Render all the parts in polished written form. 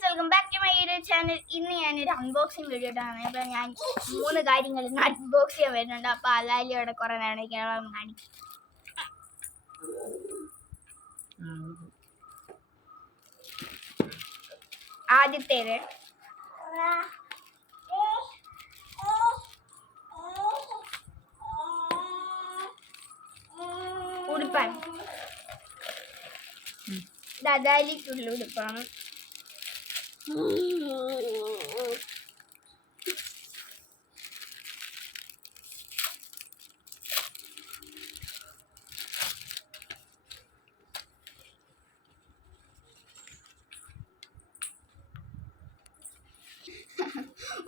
Friends, welcome back to my YouTube channel. ഇന്ന് ഞാനൊരു unboxing video ഇട്ടാണ്. അപ്പോൾ ഞാൻ 3 കാര്യങ്ങൾ ഇന്ന് അൺബോക്സ് ചെയ്യാൻ വരുന്നുണ്ട്. അപ്പോൾ അതായാലും ഇവിടെ കുറേ നേരം കാണിക്കും. ആദ്യത്തേത് ഉടുപ്പാണ്. ഇത് അദാലിക്കുള്ള ഉടുപ്പാണ്.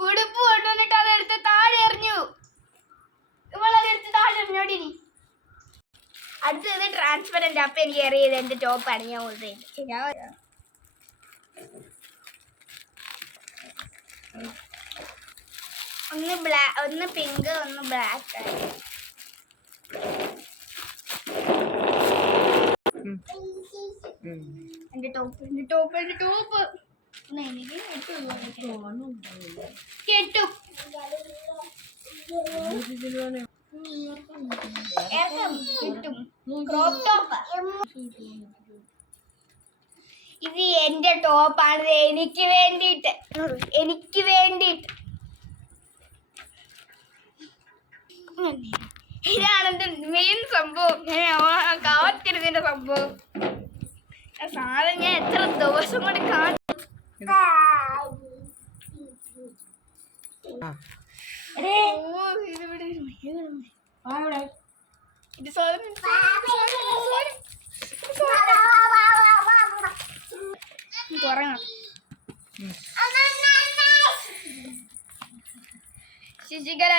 ഉടുപ്പ് കൊണ്ടുവന്നിട്ട് അതെടുത്ത് താഴെ എറിഞ്ഞു. ഇവളതെടുത്ത് താഴെ എറിഞ്ഞോടി. അടുത്തത് ട്രാൻസ്പെറന്റ്. അപ്പൊ എനിക്ക് എറിയത് എന്റെ ടോപ്പാണ്. ഞാൻ കൊണ്ടുവരുന്നത് ഒന്ന് പിങ്ക്, ഒന്ന് ബ്ലാക്ക് ആണ്. എന്റെ ടോപ്പ് എനിക്ക് കെട്ടും. ഇത് എന്റെ ടോപ്പാണ്. എനിക്ക് വേണ്ടിട്ട് ഇതാണ് എന്റെ മെയിൻ സംഭവം. ഞാൻ കാത്തിരുന്നതിന്റെ സംഭവം. സാധനം ഞാൻ എത്ര ദിവസം കൊണ്ട് ശശികല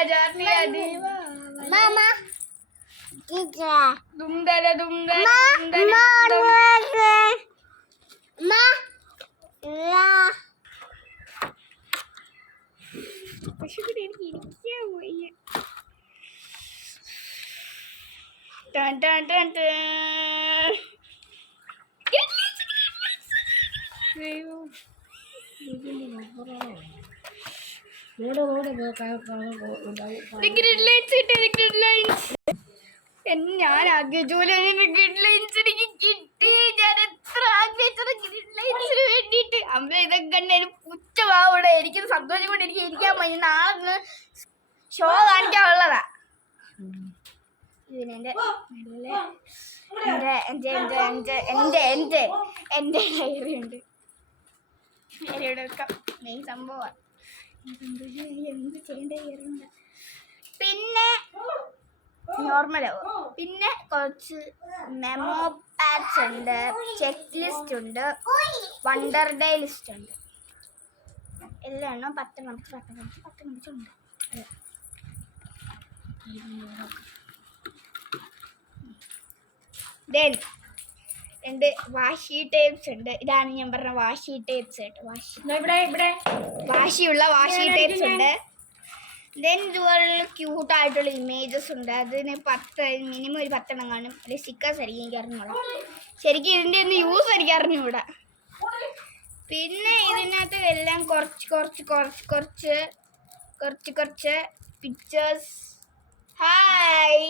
ഞാൻ ആഗ്രഹിച്ചു ഗ്രിഡ് ലൈൻസ് എനിക്ക് കിട്ടി. ഞാൻ എത്ര ആഗ്രഹിച്ചത് ഗ്രിഡ് ലൈൻസിന് വേണ്ടിയിട്ട്. അമ്മ ഇതൊക്കെ കണ്ടൊരു പുച്ഛമാവിടെ. എനിക്ക് സന്തോഷം കൊണ്ട് എനിക്ക് ഇരിക്കാൻ പറ്റും. നാളെ ഷോ കാണിക്കാനുള്ളതാ. ഇതിനെന്റെ ഡയറി ഉണ്ട്. ഇവിടെ വെക്കാം. മെയിൻ സംഭവമാണ്. എന്ത് ചെയ്യേണ്ട ഡയറി. പിന്നെ നോർമലാവും. പിന്നെ കുറച്ച് മെമ്മോ പാഡ്സ് ഉണ്ട്, ചെക്ക് ലിസ്റ്റ് ഉണ്ട്, വണ്ടർ ഡേ ലിസ്റ്റ് ഉണ്ട്. എല്ലാം എണ്ണം 10 ഉണ്ട്. ദെൻ 2 വാഷി ടേപ്സ് ഉണ്ട്. ഇതാണ് ഞാൻ പറഞ്ഞ വാഷി ടേപ്സ് കേട്ടോ. വാശിയുള്ള വാഷി ടേപ്സ് ഉണ്ട്. ദെൻ ഇതുപോലെ ക്യൂട്ടായിട്ടുള്ള ഇമേജസ് ഉണ്ട്. അതിന് മിനിമം ഒരു 10 എണ്ണം കാണും. അല്ലെങ്കിൽ സ്റ്റിക്കേഴ്സ് ആയിരിക്കും. എനിക്ക് അറിഞ്ഞൂടാ ശരിക്കും. ഇതിൻ്റെ ഒന്നും യൂസ് എനിക്ക് അറിഞ്ഞൂടാ. പിന്നെ ഇതിനകത്ത് എല്ലാം കുറച്ച് പിക്ചേഴ്സ്. ഹായ്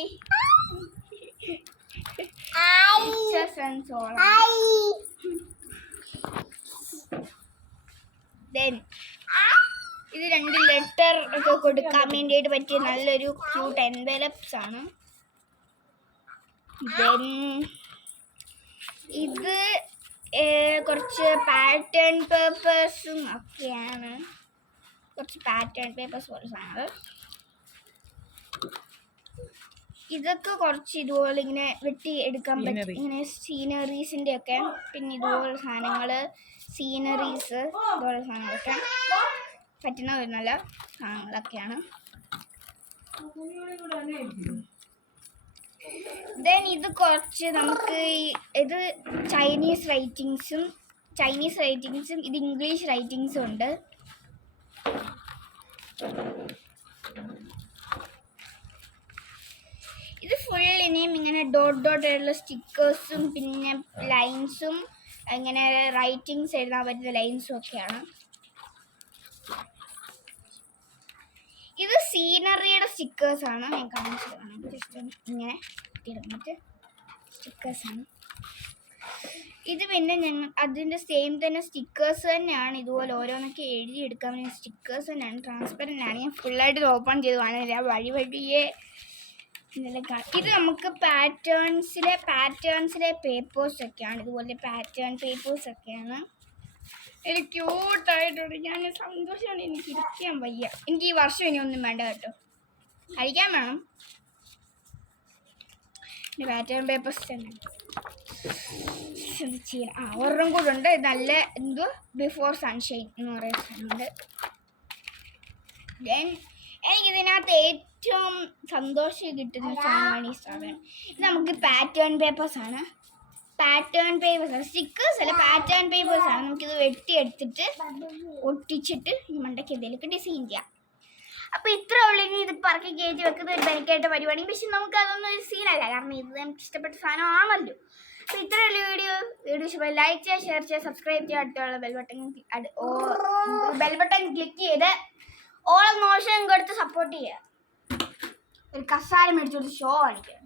ദെൻ ഇത് 2 ലെറ്റർ ഒക്കെ കൊടുക്കാൻ വേണ്ടിയിട്ട് പറ്റിയ നല്ലൊരു ക്യൂട്ട് എൻവലപ്സ് ആണ്. ദെൻ ഇത് കുറച്ച് പാറ്റേൺ പേപ്പേഴ്സും ഒക്കെയാണ്. കുറച്ച് പാറ്റേൺ പേപ്പേഴ്സ് പോലെ സാധനങ്ങൾ. ഇതൊക്കെ കുറച്ച് ഇതുപോലെ ഇങ്ങനെ വെട്ടി എടുക്കാൻ പറ്റും. ഇങ്ങനെ സീനറീസിൻ്റെ ഒക്കെ. പിന്നെ ഇതുപോലെ സാധനങ്ങൾ, സീനറീസ് ഇതുപോലെ സാധനങ്ങളൊക്കെ പറ്റുന്ന ഒരു നല്ല സാധനങ്ങളൊക്കെയാണ്. ദെൻ ഇത് കുറച്ച് നമുക്ക് ഇത് ചൈനീസ് റൈറ്റിങ്സും ഇത് ഇംഗ്ലീഷ് റൈറ്റിങ്സും ഉണ്ട്. ഇത് ഫുൾ ഇനിയും ഇങ്ങനെ ഡോട്ട് ആയിട്ടുള്ള സ്റ്റിക്കേഴ്സും പിന്നെ ലൈൻസും ഇങ്ങനെ റൈറ്റിങ്സ് എഴുതാൻ പറ്റുന്ന ലൈൻസും ഒക്കെയാണ്. ഇത് സീനറിയുടെ സ്റ്റിക്കേഴ്സാണ്. ഞാൻ കാണിച്ചതാണ്. ജസ്റ്റ് ഇങ്ങനെ ഇട്ടിരുന്നിട്ട് സ്റ്റിക്കേഴ്സാണ് ഇത്. പിന്നെ ഞങ്ങൾ അതിൻ്റെ സെയിം തന്നെ സ്റ്റിക്കേഴ്സ് തന്നെയാണ്. ഇതുപോലെ ഓരോന്നൊക്കെ എഴുതിയെടുക്കാൻ വേണ്ടി സ്റ്റിക്കേഴ്സ് തന്നെയാണ്. ട്രാൻസ്പെറൻ്റ് ആണ്. ഞാൻ ഫുള്ളായിട്ട് ഓപ്പൺ ചെയ്ത് കാണില്ല. വഴിയെ ഇത് നമുക്ക് പാറ്റേൺസിലെ പേപ്പേഴ്സൊക്കെയാണ്. ഇതുപോലെ പാറ്റേൺ പേപ്പേഴ്സൊക്കെയാണ്. ഒരു ക്യൂട്ടായിട്ടുണ്ട്. ഞാൻ സന്തോഷമാണ്. എനിക്ക് ഇരിക്കാൻ വയ്യ. എനിക്ക് ഈ വർഷം ഇനി ഒന്നും വേണ്ട കേട്ടോ. കഴിക്കാൻ വേണം. പിന്നെ പാറ്റേൺ പേപ്പേഴ്സ് തന്നെ ഒരെണ്ണം കൂടെ ഉണ്ട്. നല്ല എന്തോ ബിഫോർ സൺഷൈൻ എന്ന് പറയുന്ന സാധനമുണ്ട്. ദെൻ എനിക്കിതിനകത്ത് ഏറ്റവും സന്തോഷം കിട്ടുന്ന സാധനമാണ് ഈ സാധനം. ഇത് നമുക്ക് പാറ്റേൺ പേപ്പേഴ്സാണ്. സ്റ്റിക്കേഴ്സ് അല്ല, പാറ്റേൺ പേപ്പേഴ്സാണ്. നമുക്കിത് വെട്ടിയെടുത്തിട്ട് ഒട്ടിച്ചിട്ട് ഈ മണ്ടയ്ക്ക് എന്തെങ്കിലുമൊക്കെ ഡിസൈൻ ചെയ്യാം. അപ്പോൾ ഇത്ര ഉള്ളൂ. ഇനി ഇത് പറക്കി കയറ്റി വെക്കുന്ന ഒരു ബെനിക്കായിട്ട് പരിപാടി. പക്ഷെ നമുക്ക് അതൊന്നും ഒരു സീനല്ല, കാരണം ഇത് നമുക്ക് ഇഷ്ടപ്പെട്ട സാധനമാണല്ലോ. അപ്പോൾ ഇത്രയുള്ള വീഡിയോ ഇഷ്ടമായി ലൈക്ക് ചെയ്യുക, ഷെയർ ചെയ്യുക, സബ്സ്ക്രൈബ് ചെയ്യുക. അടുത്തുള്ള ബെൽ ബട്ടൺ ക്ലിക്ക് ചെയ്ത് ഓളം നോഷൻ കൊടുത്ത് സപ്പോർട്ട് ചെയ്യുക. ഒരു കസാര മേടിച്ചൊരു ഷോ കാണിക്കുക.